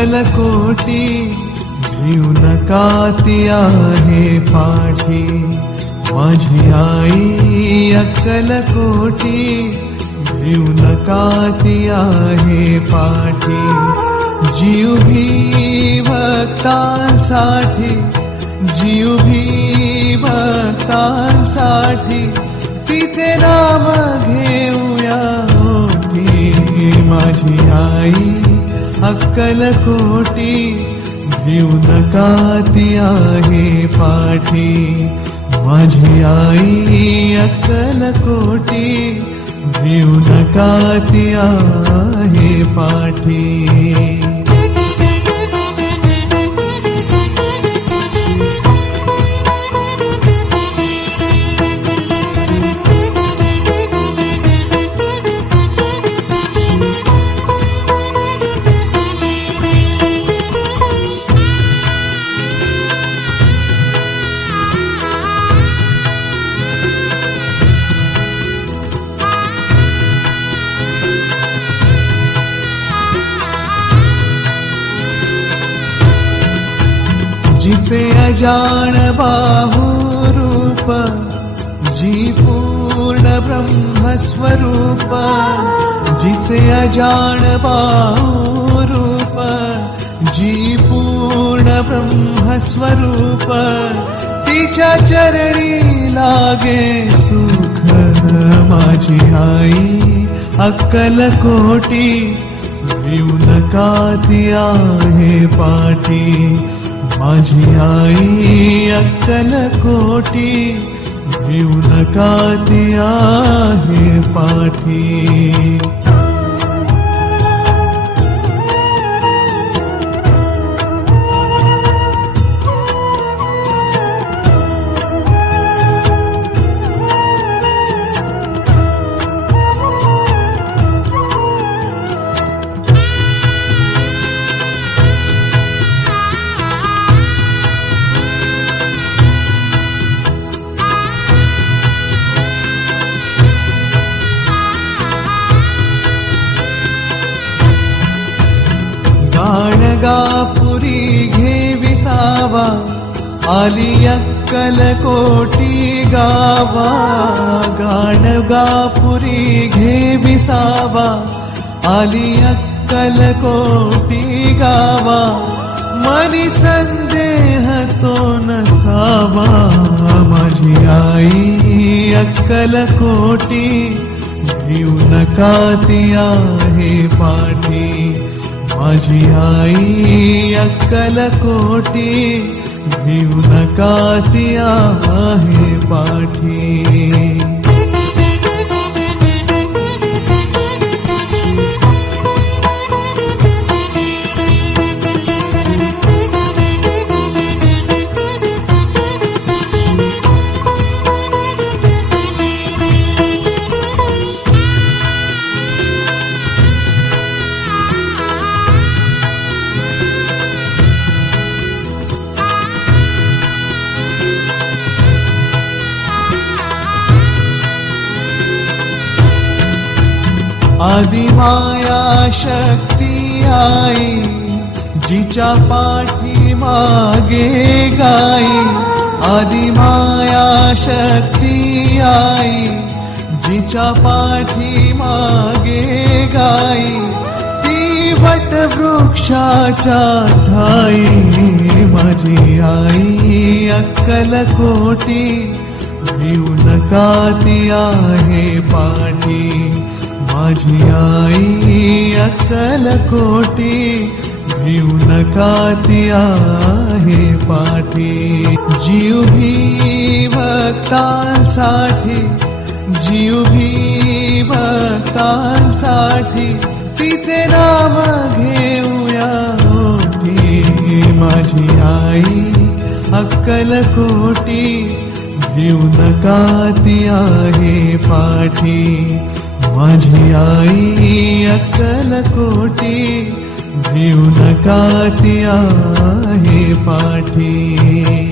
अक्कलकोटी भिऊ नका ती आहे पाठी माझी आई अक्कलकोटी भिऊ नका ती आहे पाठी जीव भी भक्तांसाठी जीव भी भक्तांसाठी तिचे नाम घेऊया ओठी माझी आई अक्कलकोटी भिऊ नका ती आहे पाठी माझी आई अक्कलकोटी भिऊ नका ती आहे पाठी जिचे अजान बाहु रूप जी पूर्ण ब्रह्मस्वरूप जिचे अजान बाहु रूप जी पूर्ण ब्रह्मस्वरूप तिच्या चरणी लागे सुख माझी आई अक्कलकोटी भिऊ नका ती आहे पाठी माझी आई अक्कलकोटी भिऊ नका ती आहे पाठी गाणगापुरी घे विसावा आली अक्कलकोटी गावा गाणगापुरी घे विसावा आली अक्कलकोटी गावा मनी संदेह तो नसावा माझी आई अक्कलकोटी भिऊ नका ती आहे पाठी माझी आई अक्कलकोटी भिऊ नका ती आहे पाठी आदि माया शक्ती आई जिच्या पाठी मागे गाई आदि माया शक्ती आई जिच्या पाठी मागे गाई ती वटवृक्षाच्या ठाई माझी आई अक्कलकोटी भिऊ नका ती आहे पाठी माझी आई अक्कलकोटी भिऊ नका ती आहे पाठी जीव भी भक्तांसाठी जीव भी भक्तांसाठी तिचे नाम घेऊया ओठी माझी आई अक्कलकोटी भिऊ नका ती आहे पाठी माझी आई अक्कलकोटी भिऊ नका ती आहे पाठी